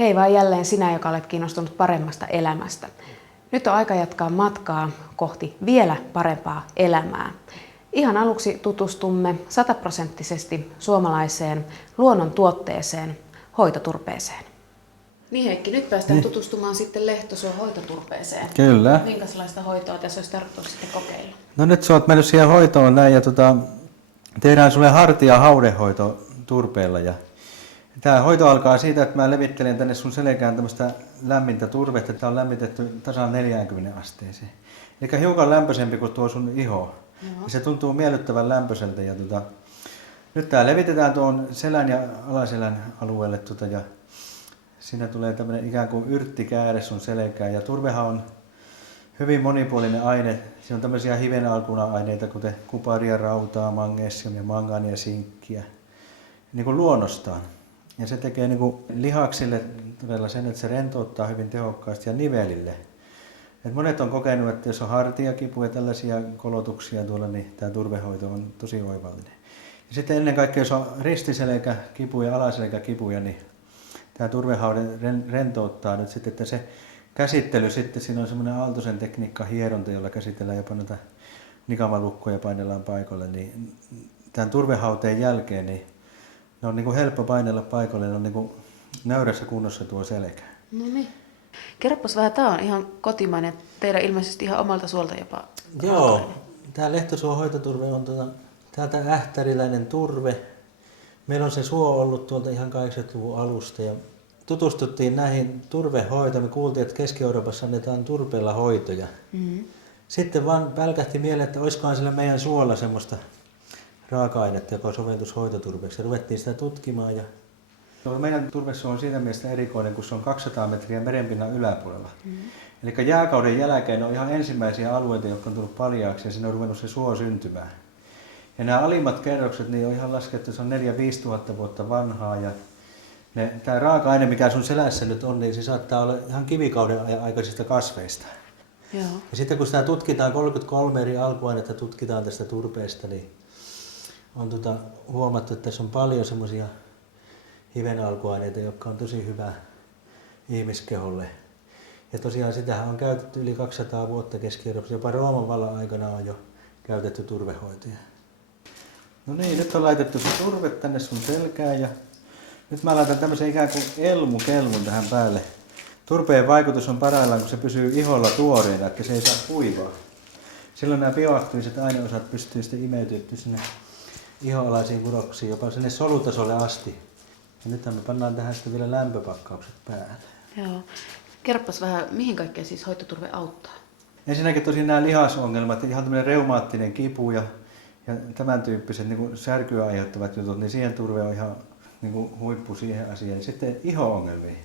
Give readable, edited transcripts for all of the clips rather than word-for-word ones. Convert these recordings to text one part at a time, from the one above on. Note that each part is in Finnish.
Hei vaan jälleen sinä, joka olet kiinnostunut paremmasta elämästä. Nyt on aika jatkaa matkaa kohti vielä parempaa elämää. Ihan aluksi tutustumme 100% suomalaiseen luonnontuotteeseen, hoitoturpeeseen. Niin Heikki, nyt päästään tutustumaan sitten Lehtosuon hoitoturpeeseen. Kyllä. Minkälaista hoitoa tässä olisi tarkoitus sitten kokeilla? No nyt sä oot mennyt siihen hoitoon näin ja tehdään sulle hartia-haudehoito turpeella. Ja tämä hoito alkaa siitä, että mä levittelen tänne sun selkään tämmöistä lämmintä turvetta. Tämä on lämmitetty tasan 40 asteeseen. Eli hiukan lämpöisempi kuin tuo sun iho. Ja se tuntuu miellyttävän lämpöiseltä. Ja nyt tämä levitetään tuon selän ja alaselän alueelle. Ja siinä tulee tämmöinen ikään kuin yrttikääre sun selkään. Ja turvehan on hyvin monipuolinen aine. Siinä on tämmöisiä hiven alkuna-aineita, kuten kuparia, rautaa, magnesiumia, mangaania ja sinkkiä. Niin kuin luonnostaan. Ja se tekee niin kuin lihaksille todella sen, että se rentouttaa hyvin tehokkaasti ja nivelille. Et monet on kokenut, että jos on hartiakipu ja tällaisia kolotuksia tuolla, niin tämä turvehoito on tosi oivallinen. Ja sitten ennen kaikkea, jos on ristiselkäkipuja ja alaselkäkipuja, niin tämä turvehaude rentouttaa nyt sitten, että se käsittely sitten, siinä on semmoinen Aaltosen tekniikka hieronta, jolla käsitellään jopa noita nikamalukkoja painellaan paikalle, niin tämän turvehauteen jälkeen niin ne on niin kuin helppo painella paikalle, ne on niin kuin nöyrässä kunnossa tuo selkä. No niin. Kerropas vähän, tämä on ihan kotimainen, teidän ilmeisesti ihan omalta suolta jopa. Joo, tämä Lehtosuon hoitoturve on täältä ähtäriläinen turve. Meillä on se suo ollut tuolta ihan 80-luvun alusta ja tutustuttiin näihin turvehoitoihin. Me kuultiin, että Keski-Euroopassa annetaan turpeella hoitoja. Mm-hmm. Sitten vaan pälkähti mieleen, että olisikohan sillä meidän suolla semmoista raaka-ainetta, joka soveltuisi hoitoturpeeksi. Ja ruvettiin sitä tutkimaan. Ja meidän turvesuo on siitä mielessä erikoinen, kun se on 200 metriä merenpinnan yläpuolella. Mm-hmm. Eli jääkauden jälkeen on ihan ensimmäisiä alueita, jotka on tullut paljaaksi ja siinä on ruvennut se suo syntymään. Ja nämä alimmat kerrokset niin on ihan laskettu, se on 4-5 tuhatta vuotta vanhaa. Ja tämä raaka-aine, mikä sun selässä nyt on, niin se saattaa olla ihan kivikauden aikaisista kasveista. Joo. Ja sitten kun sitä tutkitaan, 33 eri alkuainetta tutkitaan tästä turpeesta, niin on huomattu, että tässä on paljon semmoisia hiven alkuaineita, jotka on tosi hyvä ihmiskeholle. Ja tosiaan sitähän on käytetty yli 200 vuotta Keski-Euroopassa, jopa Rooman vallan aikana on jo käytetty turvehoitoja. No niin, nyt on laitettu se turve tänne sun selkään ja nyt mä laitan tämmöisen ikään kuin elmukelmun tähän päälle. Turpeen vaikutus on parhaillaan, kun se pysyy iholla tuoreena, että se ei saa kuivaa. Silloin nämä bioaktiiviset aineosat pystyy sitten imeytyä sinne ihoalaisiin kudoksiin, jopa sinne solutasolle asti. Ja nyt me pannaan tähän sitten vielä lämpöpakkaukset päälle. Joo. Kerropas vähän, mihin kaikkeen siis hoitoturve auttaa? Ensinnäkin tosi nämä lihasongelmat, ihan tämmöinen reumaattinen kipu ja tämän tyyppiset niin kuin särkyä aiheuttavat jutut, niin siihen turve on ihan niin kuin huippu siihen asiaan. Ja sitten iho-ongelmiin.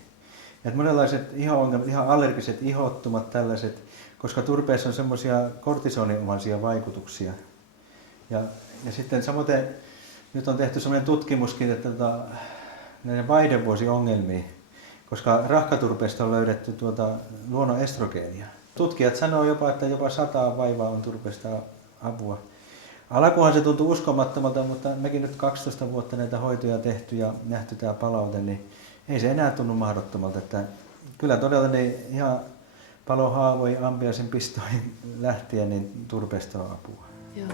Et monenlaiset iho-ongelmat, ihan allergiset ihottumat tällaiset, koska turpeessa on semmoisia kortisoninomaisia vaikutuksia. Ja sitten samoin nyt on tehty semmoinen tutkimuskin, että näiden vaihdevuosiongelmiin, koska rahkaturpeesta on löydetty luonnon estrogeenia. Tutkijat sanoo jopa, että jopa 100 vaivaa on turpeesta apua. Alkuunhan se tuntui uskomattomalta, mutta mekin nyt 12 vuotta näitä hoitoja tehty ja nähty tämä palaute, niin ei se enää tunnu mahdottomalta. Että kyllä todella niin ihan palohaavoihin, ampiaisen pistoihin lähtien, niin turpeesta on apua. Joo.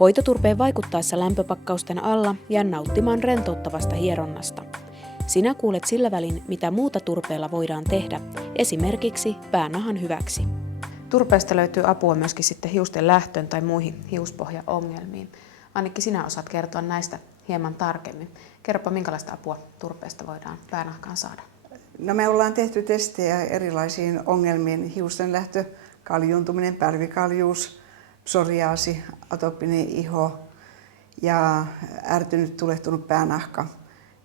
Hoitoturpeen vaikuttaessa lämpöpakkausten alla jää nauttimaan rentouttavasta hieronnasta. Sinä kuulet sillä välin, mitä muuta turpeella voidaan tehdä, esimerkiksi päänahan hyväksi. Turpeesta löytyy apua myöskin sitten hiusten lähtöön tai muihin hiuspohjaongelmiin. Annikki, sinä osaat kertoa näistä hieman tarkemmin. Kerropa, minkälaista apua turpeesta voidaan päänahkaan saada? No me ollaan tehty testejä erilaisiin ongelmiin. Hiusten lähtö, kaljuuntuminen, pälvikaljuus, psoriaasi, atooppinen iho ja ärtynyt tulehtunut päänahka.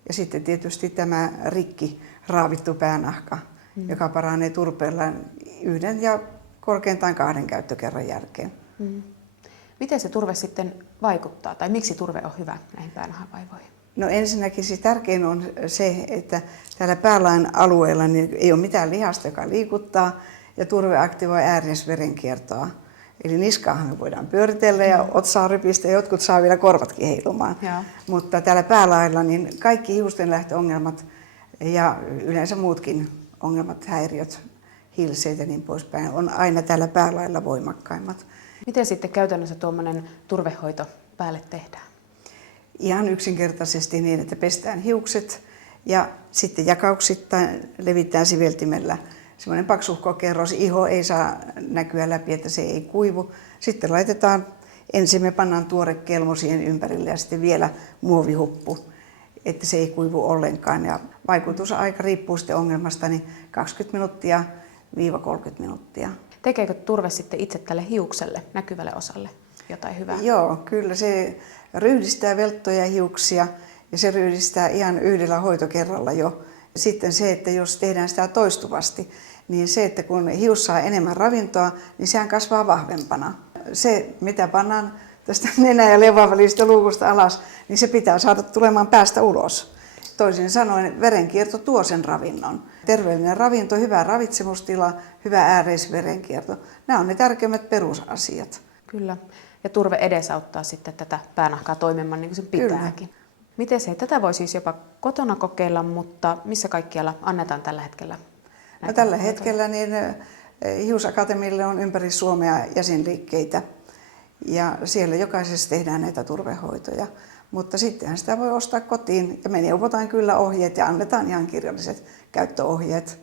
Ja sitten tietysti tämä rikki raavittu päänahka, joka paranee turpeella 1 ja korkeintaan 2 käyttökerran jälkeen. Miten se turve sitten vaikuttaa tai miksi turve on hyvä näihin päänahavaivoihin? No ensinnäkin siis tärkein on se, että täällä päälain alueella niin ei ole mitään lihasta, joka liikuttaa ja turve aktivoi ääriesverenkiertoa. Eli niskaahan me voidaan pyöritellä ja otsaa rypistä ja jotkut saa vielä korvatkin heilumaan. Ja. Mutta täällä päälailla niin kaikki hiusten lähtöongelmat Ja yleensä muutkin ongelmat, häiriöt, hilseet ja niin poispäin on aina tällä päälailla voimakkaimmat. Miten sitten käytännössä tuommoinen turvehoito päälle tehdään? Ihan yksinkertaisesti niin, että pestään hiukset ja sitten jakauksittain levitään siveltimellä semmoinen paksuhko kerros. Iho ei saa näkyä läpi, että se ei kuivu. Sitten laitetaan, ensin me pannaan tuore kelmo siihen ympärille ja sitten vielä muovihuppu, että se ei kuivu ollenkaan. Ja vaikutusaika riippuu sitten ongelmasta, niin 20 minuuttia 30 minuuttia. Tekeekö turve sitten itse tälle hiukselle, näkyvälle osalle jotain hyvää? Joo, kyllä se ryhdistää velttoja ja hiuksia ja se ryhdistää ihan yhdellä hoitokerralla jo. Sitten se, että jos tehdään sitä toistuvasti, niin se, että kun hius saa enemmän ravintoa, niin sehän kasvaa vahvempana. Se, mitä pannaan tästä nenä- ja leuan välisestä luukusta alas, niin se pitää saada tulemaan päästä ulos. Toisin sanoen verenkierto tuo sen ravinnon. Terveellinen ravinto, hyvä ravitsemustila, hyvä ääreisverenkierto. Nämä on ne tärkeimmät perusasiat. Kyllä. Ja turve edesauttaa sitten tätä päänahkaa toimimaan niin kuin sen pitääkin. Miten se? Tätä voi siis jopa kotona kokeilla, mutta missä kaikkialla annetaan tällä hetkellä? No, tällä hetkellä niin Hiusakatemialle on ympäri Suomea jäsenliikkeitä ja siellä jokaisessa tehdään näitä turvehoitoja. Mutta sittenhän sitä voi ostaa kotiin ja me neuvotaan kyllä ohjeet ja annetaan ihan kirjalliset käyttöohjeet.